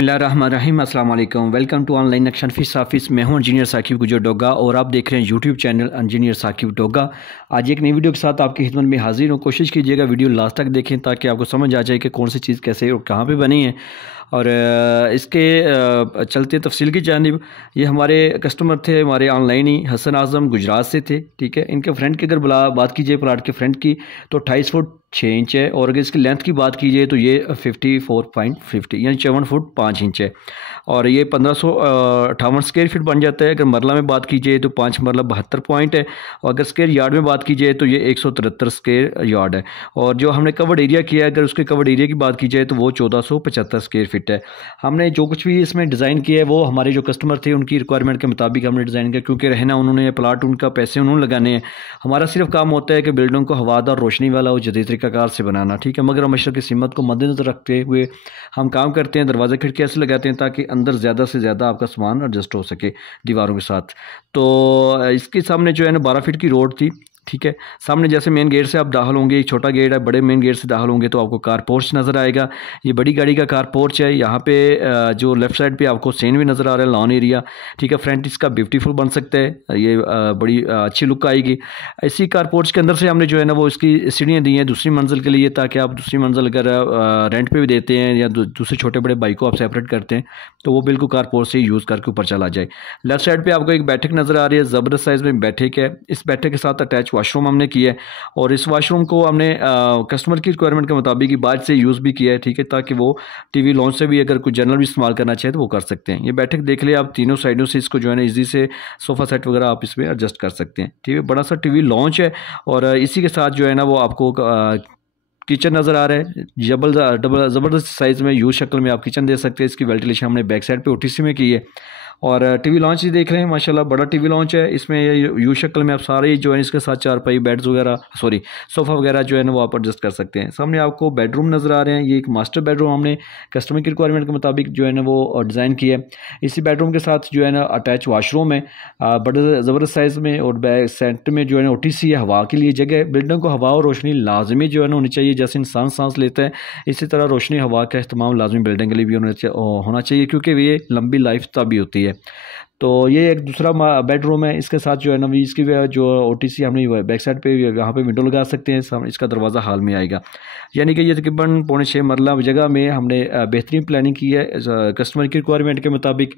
बिस्मिल्लाहिर्रहमानिर्रहीम अस्सलाम वालेकुम। वेलकम टू ऑनलाइन नक्शा नफीस ऑफिस। मैं हूं इंजीनियर साकिब गुजर डोगा और आप देख रहे हैं YouTube channel engineer Saqib Doga. आज एक नई वीडियो के साथ आपकी खिदमत में हाजिर हूं। कोशिश कीजिएगा वीडियो लास्ट तक देखें ताकि आपको समझ आ जाए कि कौन सी चीज़ कैसे और कहाँ पे बनी है। और इसके चलते तफसील की जानिब ये हमारे कस्टमर थे, हमारे ऑनलाइन ही हसन आज़म गुजरात से थे। ठीक है, इनके फ्रंट की अगर बात कीजिए प्लाट के फ्रंट की तो 28 फुट 6 इंच है और अगर इसकी लेंथ की बात कीजिए तो ये 54.50 यानी 54 फुट 5 इंच है और ये 1558 स्क्वायर फीट बन जाता है। अगर मरला में बात कीजिए तो 5 मरला 72 पॉइंट है और अगर स्क्वायर यार्ड में बात कीजिए तो ये 173 स्क्वायर यार्ड है। और जो हमने कवर्ड एरिया किया है, अगर उसके कवर्ड एरिया की बात की जाए तो वो 1475 स्क्वायर फीट है। हमने जो कुछ भी इसमें डिज़ाइन किया है वो हमारे जो कस्टमर थे उनकी रिक्वायरमेंट के मुताबिक हमने डिज़ाइन किया, क्योंकि रहना उन्होंने प्लाट, उनका पैसे उन्होंने लगाने हैं। हमारा सिर्फ काम होता है कि बिल्डिंग को हवादार रोशनी वाला और जदीद तरीक़ाकार से बनाना। ठीक है, मगर मशरक़ की सीमत को मद्देनज़र रखते हुए हम काम करते हैं। दरवाज़ा खिड़की ऐसे लगाते हैं ताकि अंदर ज़्यादा से ज़्यादा आपका सामान एडजस्ट हो सके दीवारों के साथ। तो इसके सामने जो है ना 12 फीट की रोड थी। ठीक है, सामने जैसे मेन गेट से आप दाखिल होंगे, एक छोटा गेट है, बड़े मेन गेट से दाखिल होंगे तो आपको कार पोर्च नज़र आएगा। ये बड़ी गाड़ी का कार पोर्च है। यहाँ पे जो लेफ़्ट साइड पे आपको सेन भी नज़र आ रहा है, लॉन एरिया। ठीक है, फ्रंट इसका ब्यूटीफुल बन सकता है, ये बड़ी अच्छी लुक आएगी। इसी कार पोर्च के अंदर से हमने जो है ना वो इसकी सीढ़ियाँ दी हैं दूसरी मंजिल के लिए, ताकि आप दूसरी मंजिल अगर रेंट पे भी देते हैं या दूसरे छोटे बड़े बाइक को आप सेपरेट करते हैं तो वो बिल्कुल कार पोर्च से यूज़ करके ऊपर चला जाए। लेफ्ट साइड पर आपको एक बैठक नज़र आ रही है, ज़बरदस्त साइज़ में बैठक है। इस बैठक के साथ अटैच वाशरूम हमने किया है और इस वाशरूम को हमने कस्टमर की रिक्वायरमेंट के मुताबिक ही बाद से यूज़ भी किया है। ठीक है, ताकि वो टीवी लॉन्च से भी अगर कुछ जनरल भी इस्तेमाल करना चाहे तो वो कर सकते हैं। ये बैठक देख ले आप, तीनों साइडों से इसको जो है ना ईजी से सोफ़ा सेट वगैरह आप इसमें एडजस्ट कर सकते हैं। ठीक है, बड़ा सा टीवी लॉन्च है और इसी के साथ जो है ना वो आपको किचन नज़र आ रहा है। ज़बरदस्त साइज़ में यू शक्ल में आप किचन दे सकते हैं। इसकी वेंटिलेशन हमने बैक साइड पे ओटीसी में की है और टीवी लॉन्च ही देख रहे हैं, माशाल्लाह बड़ा टीवी लॉन्च है। इसमें यू शक्ल में आप सारे जो है इसके साथ चारपाई बेड्स वगैरह सोफ़ा वगैरह जो है ना वो आप एडजस्ट कर सकते हैं। सामने आपको बेडरूम नज़र आ रहे हैं। ये एक मास्टर बेडरूम हमने कस्टमर की रिक्वायरमेंट के मुताबिक जो है ना वो डिज़ाइन किया है। इसी बेडरूम के साथ जो है ना अटैच वाशरूम है बड़े ज़बरदस्त साइज़ में और बैक सेंटर में जो है ना ओटीसी है, हवा के लिए जगह है। बिल्डिंग को हवा और रोशनी लाजमी जो है ना होनी चाहिए, जैसे इंसान सांस लेता है इसी तरह रोशनी हवा का इस्तेमाल लाजमी बिल्डिंग के लिए भी होना चाहिए, क्योंकि ये लंबी लाइफ तभी होती है। तो ये एक दूसरा बेडरूम है। इसके साथ जो है ना इसकी जो ओटीसी हमने बैक साइड पे यहाँ पे विंडो लगा सकते हैं। इसका दरवाज़ा हाल में आएगा, यानी कि ये तकरीबन 6.25 मरला जगह में हमने बेहतरीन प्लानिंग की है कस्टमर की रिक्वायरमेंट के मुताबिक।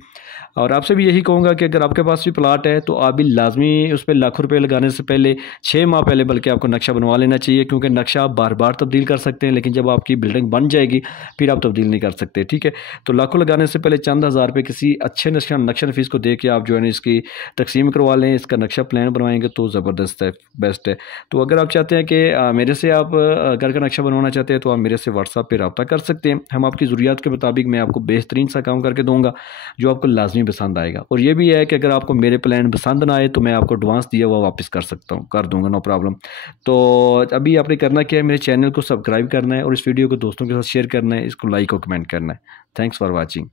और आपसे भी यही कहूँगा कि अगर आपके पास भी प्लाट है तो आप भी लाजमी उस पर लाखों रुपये लगाने से पहले 6 माह पहले बल्कि आपको नक्शा बनवा लेना चाहिए, क्योंकि नक्शा आप बार बार तब्दील कर सकते हैं लेकिन जब आपकी बिल्डिंग बन जाएगी फिर आप तब्दील नहीं कर सकते। ठीक है, तो लाखों लगाने से पहले चंद हज़ार रुपये किसी अच्छे नक्शा नफीस को दे के आप जो है ना इसकी तकसीम करवा लें, इसका नक्शा प्लान बनवाएंगे तो ज़बरदस्त है, बेस्ट है। तो अगर आप चाहते हैं कि मेरे से आप घर का नक्शा बनवाना चाहते हैं तो आप मेरे से व्हाट्सएप पे रब्ता कर सकते हैं। हम आपकी ज़रूरियात के मुताबिक मैं आपको बेहतरीन सा काम करके दूंगा जो आपको लाजमी पसंद आएगा। और ये भी है कि अगर आपको मेरे प्लान पसंद ना आए तो मैं आपको एडवांस दिया हुआ वापस कर दूंगा, नो प्रॉब्लम। तो अभी आपने करना क्या है, मेरे चैनल को सब्सक्राइब करना है और इस वीडियो को दोस्तों के साथ शेयर करना है, इसको लाइक और कमेंट करना है। Thanks for watching.